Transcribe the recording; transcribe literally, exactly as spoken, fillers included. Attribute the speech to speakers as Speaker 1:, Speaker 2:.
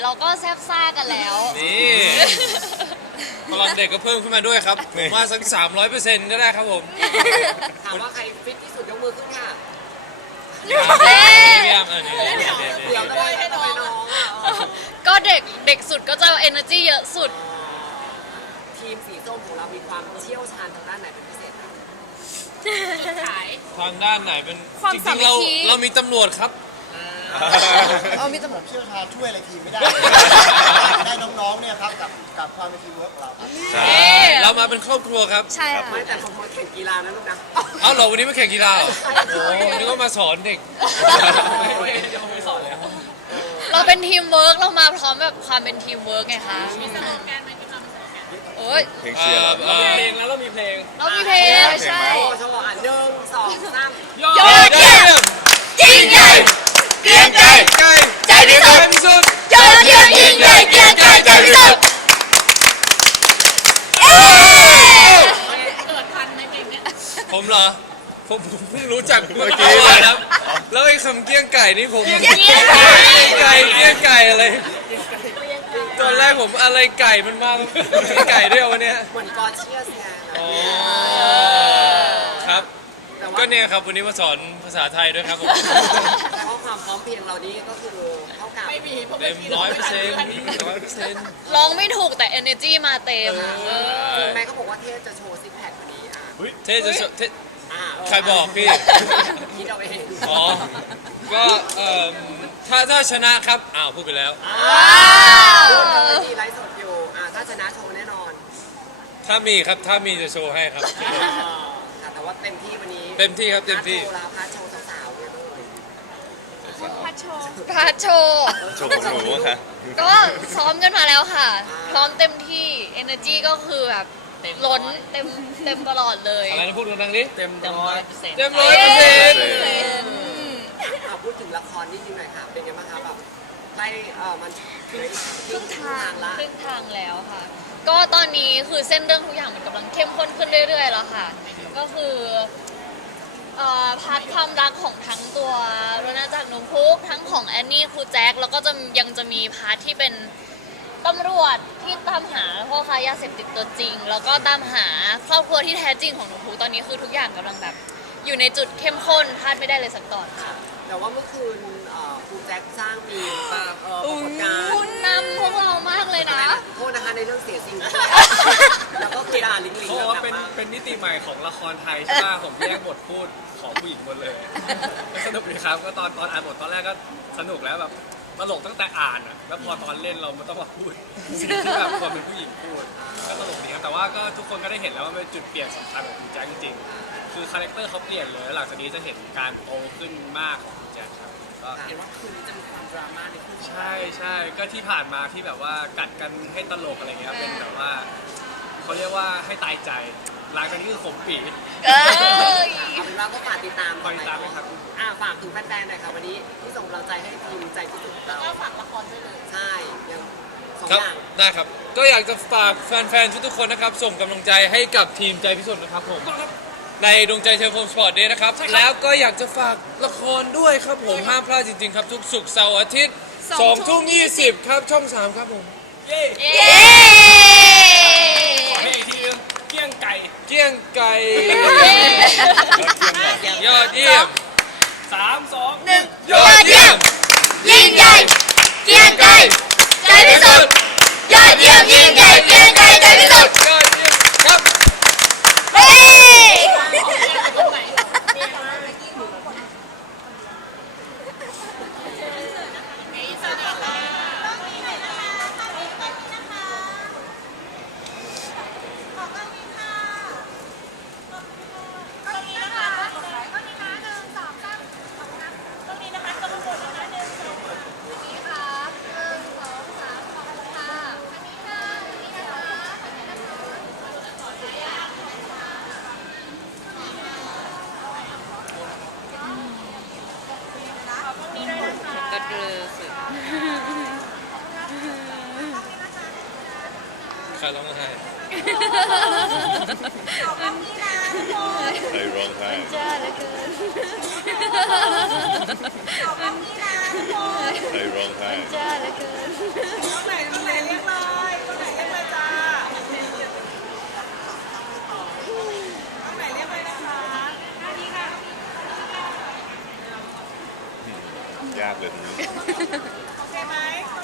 Speaker 1: เราก็แซบซ่ากันแล้ว
Speaker 2: นี่พลังเด็กก็เพิ่มขึ้นมาด้วยครับมาสักสามร้อยเปอร์เซ็นต์ก็ได้ครับผม
Speaker 3: ถามว่าใครฟิตที่สุดยกมือขึ้นค่ะ
Speaker 2: พี่ยามเออนี่นี่นี่
Speaker 3: เดี๋ยวทำไมทำไมน้องอ่ะ
Speaker 1: ก็เด็กเด็กสุดก็จะ energy เยอะสุด
Speaker 3: ทีมสีส้มของเรามีความเชี่ยวชาญทางด้านไหนเป็นพิเศษไหม
Speaker 2: ทางด้านไหนเป็น
Speaker 1: ความ
Speaker 2: จ
Speaker 1: สา
Speaker 2: ริงๆเรา
Speaker 1: มัคคี
Speaker 2: เรามีตำรวจครับ
Speaker 4: เอามีตำรวจเชี่ยวชาญช่วยอะไรทีมไม่ได้ ได้น้องๆเนี่ยครับกับกับความเป็นทีมเวิร์กของเราครับ
Speaker 2: ใช่เรามาเป็นครอบครัวครับ
Speaker 1: ใช่ค่ะ
Speaker 3: ไม่แต่ผมมาแข่งกีฬานะลูกนะ
Speaker 2: เอาเหรอวันนี้มาแข่งกีฬาเหรอโอ้นึกว่ามาสอนเด็ก
Speaker 1: เราเป็นทีมเวิร์กเรามาพร้อมแบบความเป็นทีมเวิร์กไงคะมีสโลแกนไหมมีสโลแกนโอ้ย
Speaker 5: เพลงเชียร์เหรอ
Speaker 2: เอ่อ
Speaker 6: เพลงแล้วเรามีเพลง
Speaker 1: เรามีเพลงใช่
Speaker 3: โอ้ชอบอ่ะหนึ่งสองสาม
Speaker 1: ยอดเยี่ยมยิ่งใหญ่เกรียงไกร
Speaker 2: ใกล้
Speaker 1: ใจพิสุทธิ์
Speaker 2: สุด
Speaker 1: ยอดเยี่ยมยิ่งใหญ่เกรียงไกรใจพิสุทธิ์เอ๊ะ
Speaker 2: ผมเหรอผมผมเพิ่งรู้จักเมื่อกี้ครับแล้วไอ้คำเกี้ยงไก่นี่ผมเกี้ยงไก่เกี้ยงไก่อะไรตอนแรกผมอะไรไก่มันมาเกี้ยงไก่ด้วยวันเนี้ย
Speaker 3: เหมือนกอเชียร์ไง
Speaker 2: อ๋อครับ
Speaker 3: แต่
Speaker 2: ก็
Speaker 3: ว่า
Speaker 2: เนี่ยครับวันนี้มาสอนภาษาไทยด้วยครับผม
Speaker 3: แต่ว่าความพร้อมเพรียงเรานี่ก็คือเท่ากับไม่มี
Speaker 2: เต็มร้อยเปอร์เซ็นต์ร้อยเปอร์เซ็นต์
Speaker 1: ร้องไม่ถูกแต่ energy มาเต็มเออ
Speaker 3: แม่ก็บอกว่าเทพจะโชว์ซิกแพควันนี้อ่ะ
Speaker 2: เท่จะเท่
Speaker 3: อ่า
Speaker 2: ใครบอกพี่
Speaker 3: คิดเอาเอง
Speaker 2: อ๋อ ก็เอ่อถ้าถ้าชนะครับ อ้าวพูดไปแล้ว
Speaker 3: ว้าวที่ไลฟ์สดอยู่อ่าถ้าชนะโชว์แน่นอน
Speaker 2: ถ้ามีครับ ถ้ามีจะโชว์ให้ครับ
Speaker 3: ค่ะแต่ว่าเต็มที่วันนี้
Speaker 2: เต็มที่ครับเต็มที่
Speaker 3: พาร์ทโชว์แล้วพาร์ทโชว์สาวๆเนี่ยต้องเลย
Speaker 1: พาร์ทโชว์
Speaker 5: โชว์ของหนูค่ะ
Speaker 1: ก็ซ้อมกันมาแล้วค่ะ พร้อมเต็มที่ energy ก็คือแบบล้นเต็มเต็มตลอดเลย
Speaker 2: อะไรนะพูดดังๆนี้
Speaker 6: เต็มร้อยเปอร์เซ็นต์
Speaker 2: เต็มร้อยเปอร์เซ็นต์
Speaker 3: อ่ะพูดถึงละครนิดนึงหน่อยค่ะ เป็นไงบ้างคะแบบใกล้เอ่อมันครึ่ง
Speaker 1: ครึ่งทาง
Speaker 3: ละ
Speaker 1: ครึ่งทางแล้วค่ะ ก็ตอนนี้คือเส้นเรื่องทุกอย่างมันกำลังเข้มข้นขึ้นเรื่อยๆแล้วค่ะ ก็คือเอ่อพาร์ทความรักของทั้งตัวโรนาจากหนุ่มพุกทั้งของแอนนี่ครูแจ็คแล้วก็จะยังจะมีพาร์ทที่เป็นตำรวจที่ตามหาพ่อค้ายาเสพติดตัวจริง แล้วก็ตามหาครอบครัวที่แท้จริงของหนุ่มพุกตอนนี้คือทุกอย่างกำลังแบบอยู่ในจุดเข้มข้นพลาดไม่ได้เลยสักตอนค่ะ
Speaker 3: แต่ว่าเมื่อคืนเอ่อครูแจ็คสร้างมีมมาเอ่อปรากฏการณ์
Speaker 1: คุณนำพวกเรามากเลยนะ
Speaker 3: โทษนะคะในเรื่องเสียสิ่งแล้วก็คือด่าลิงลิง
Speaker 6: เขาบอก
Speaker 3: แบ
Speaker 6: ว่า
Speaker 3: บ
Speaker 6: เป็น
Speaker 3: ว่า
Speaker 6: เป็นมิติใหม่ของละครไทยใช่ไหมผมแยกบทพูดของผู้หญิงหมดเลยก็สนุกดีครับก็ตอนตอนอ่านบทตอนแรกก็สนุกแล้วแบบตลกตั้งแต่อ่านอ่ะแล้วพอตอนเล่นเรามันต้องมาพูดสิ่งที่แบบควรเป็นผู้หญิงพูดก็ตลกดีครับแต่ว่าก็ทุกคนก็ได้เห็นแล้วว่าเป็นจุดเปลี่ยนสำคัญของคุณแจ็คจริงๆคือคาแรคเตอร์เขาเปลี่ยนเลยแล้วหลังจากนี้จะเห็นการโตขึ้นมากของคุณแจ็คครับก็
Speaker 3: เห็นว่าคืนนี้จะมีความดราม่าในคืน
Speaker 6: ใช่ใช่ก็ที่ผ่านมาที่แบบว่ากัดกันให้ตลกอะไรเงี้ยเป็นแบบว่าเขาเรียกว่าให้ตายใจหลังจากนี้คือขมปี
Speaker 1: เอ้ย
Speaker 3: เอาเป็นว่าก็ฝากติดตาม
Speaker 6: ฝากติดตามด้วยครับ
Speaker 3: อ่าฝากถึงแฟนๆหน่อยค่ะวันนี้ที่ส่งกำลังใจให้ทีมใจพิสุทธิ์เราก็ฝากละครด้วยเลยใช่ยังสอง
Speaker 2: ครับ
Speaker 3: อย่าง
Speaker 2: ได้ครับ ก็อยากจะฝากแฟนๆ ทุกๆคนนะครับ ส่งกำลังใจให้กับทีมใจพิสุทธิ์นะครับผม ในดวงใจเทเลโฟนสปอร์ตเดย์นะครับ แล้วก็อยากจะฝากละครด้วยครับผม ห้ามพลาดจริงๆครับ ทุกศุกร์เสาร์อาทิตย์สองทุ่มยี่สิบครับ ช่องสามครับผม
Speaker 6: เย้
Speaker 1: เย้
Speaker 6: ขอให้อีกทีนึงเกี้ยงไก่
Speaker 2: เกี้ยงไก่ ยอดเยี่ยม
Speaker 6: สามสอง
Speaker 1: หนึ่ง
Speaker 2: ยอดเยี่ยม
Speaker 1: ยิ่งใหญ่เกรียงไกรใจพิสุทธิ์ยอดเยี่ยมยิ่งใหญ่เกรียงไกรใจพิสุทธิ์
Speaker 2: ยอดเยี่ยมครับ
Speaker 1: เฮ้ย กระดือสุด
Speaker 2: ใครร้องไห้
Speaker 5: ใครร้องไห้
Speaker 1: จ้าเหลือเกิน
Speaker 5: ใครร้องไห้
Speaker 1: จ้าเหลือเกิน
Speaker 7: ต้องไหนต้องไหนเรียกเลยต้องไหนเรียกเลยจ้าต้องไหนเรียกเลยนะคะอันนี้ค่ะ
Speaker 5: ยากเลยตรงนี้
Speaker 7: โอเคไหม